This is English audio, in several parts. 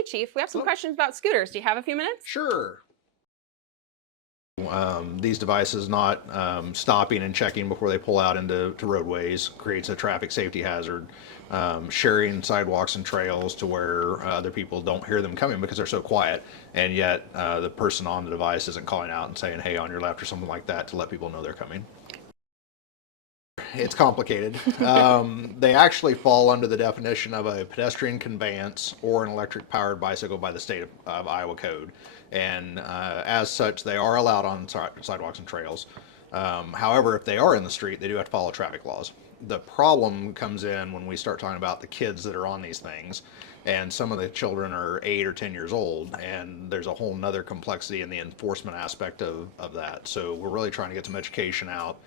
Hey, Chief, we have some Oh, questions about scooters. Do you have a few minutes? sure. These devices not stopping and checking before they pull out into roadways creates a traffic safety hazard. Sharing sidewalks and trails to where other people don't hear them coming because they're so quiet, and yet the person on the device isn't calling out and saying, "Hey, on your left," or something like that to let people know they're coming. It's complicated. They actually fall under the definition of a pedestrian conveyance or an electric powered bicycle by the state of Iowa code. And as such, they are allowed on sidewalks and trails. However, if they are in the street, they do have to follow traffic laws. The problem comes in when we start talking about the kids that are on these things. And some of the children are 8 or 10 years old, and there's a whole nother complexity in the enforcement aspect of that. So we're really trying to get some education out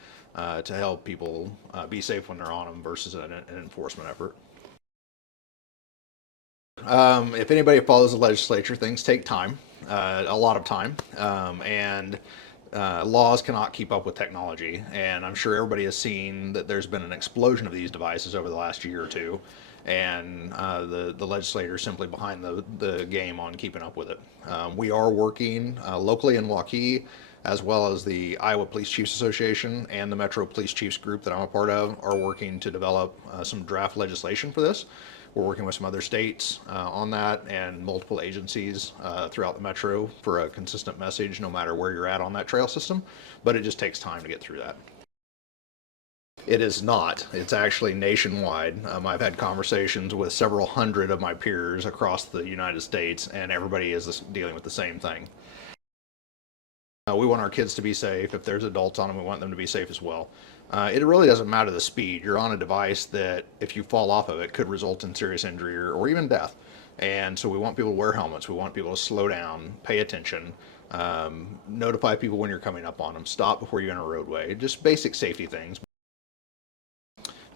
to help people be safe when they're on them versus an enforcement effort. If anybody follows the legislature, things take time, a lot of time, and laws cannot keep up with technology. And I'm sure everybody has seen that there's been an explosion of these devices over the last year or two, and the legislature is simply behind the game on keeping up with it. We are working locally in Waukee, as well as the Iowa Police Chiefs Association and the Metro Police Chiefs group that I'm a part of, are working to develop some draft legislation for this. We're working with some other states on that and multiple agencies throughout the metro for a consistent message no matter where you're at on that trail system, but it just takes time to get through that. It is not. It's actually nationwide. I've had conversations with several hundred of my peers across the United States, and everybody is dealing with the same thing. We want our kids to be safe. If there's adults on them, we want them to be safe as well. It really doesn't matter the speed. You're on a device that, if you fall off of it, could result in serious injury or even death. And so we want people to wear helmets. We want people to slow down, pay attention, notify people when you're coming up on them, stop before you're in a roadway, just basic safety things.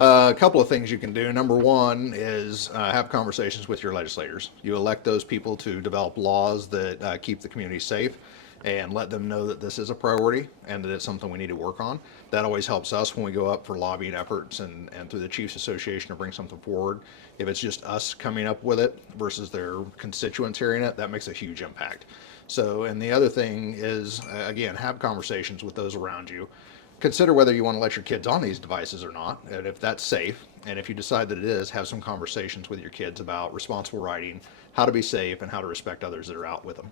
A couple of things you can do. Number one is have conversations with your legislators. You elect those people to develop laws that keep the community safe and let them know that this is a priority and that it's something we need to work on. That always helps us when we go up for lobbying efforts and through the Chiefs Association to bring something forward. If it's just us coming up with it versus their constituents hearing it, that makes a huge impact. So, and the other thing is, again, have conversations with those around you. Consider whether you want to let your kids on these devices or not, and if that's safe. And if you decide that it is, have some conversations with your kids about responsible riding, how to be safe, and how to respect others that are out with them.